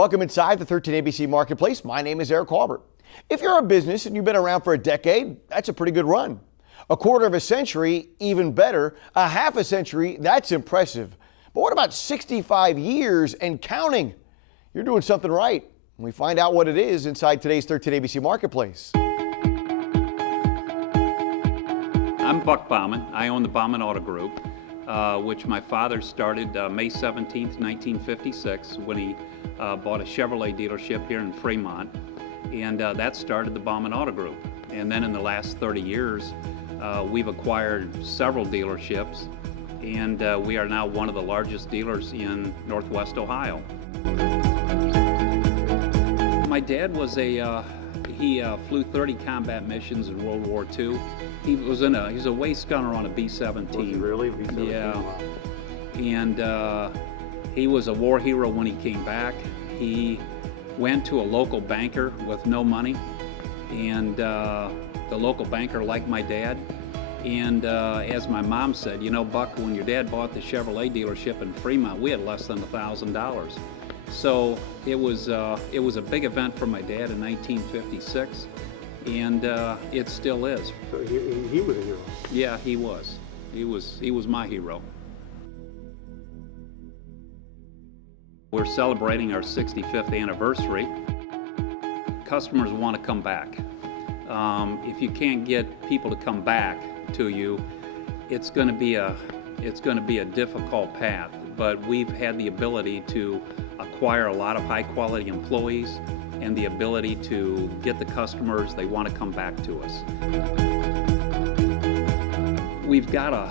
Welcome inside the 13 ABC Marketplace. My name is Eric Harbert. If you're a business and you've been around for a decade, that's a pretty good run. A quarter of a century, even better. A half a century, that's impressive. But what about 65 years and counting? You're doing something right. We find out what it is inside today's 13 ABC Marketplace. I'm Buck Baumann. I own the Baumann Auto Group, which my father started May 17th, 1956, when he bought a Chevrolet dealership here in Fremont, and that started the Baumann Auto Group. And then in the last 30 years, we've acquired several dealerships, and we are now one of the largest dealers in Northwest Ohio. My dad was he flew 30 combat missions in World War II. He was a waist gunner on a B-17. Was he really? B-17? Yeah. And he was a war hero when he came back. He went to a local banker with no money, and the local banker liked my dad. And as my mom said, you know, Buck, when your dad bought the Chevrolet dealership in Fremont, we had less than $1,000. So it was a big event for my dad in 1956, and it still is. So he was a hero. Yeah, he was. He was my hero. We're celebrating our 65th anniversary. Customers want to come back. If you can't get people to come back to you, it's going to be a difficult path. But we've had the ability to acquire a lot of high-quality employees and the ability to get the customers they want to come back to us. We've got a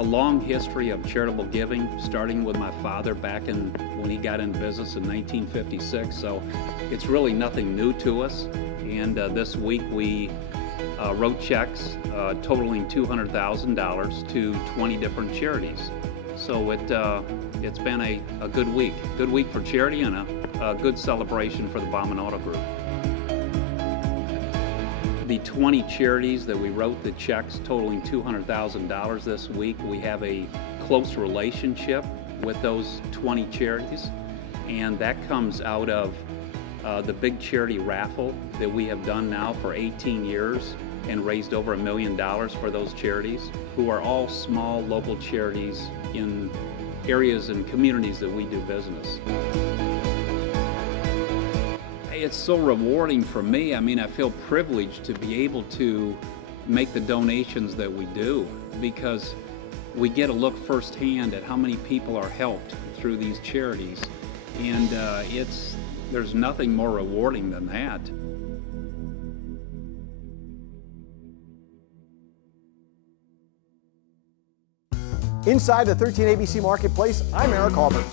long history of charitable giving, starting with my father back when he got in business in 1956. So it's really nothing new to us. And this week we wrote checks totaling $200,000 to 20 different charities. So it's been a good week for charity, and a good celebration for the Baumann Auto Group. The 20 charities that we wrote the checks totaling $200,000 this week, we have a close relationship with those 20 charities, and that comes out of the big charity raffle that we have done now for 18 years and raised over $1 million for those charities, who are all small local charities in areas and communities that we do business. It's so rewarding for me. I mean, I feel privileged to be able to make the donations that we do, because we get a look firsthand at how many people are helped through these charities, and there's nothing more rewarding than that. Inside the 13 ABC Marketplace, I'm Eric Harbert.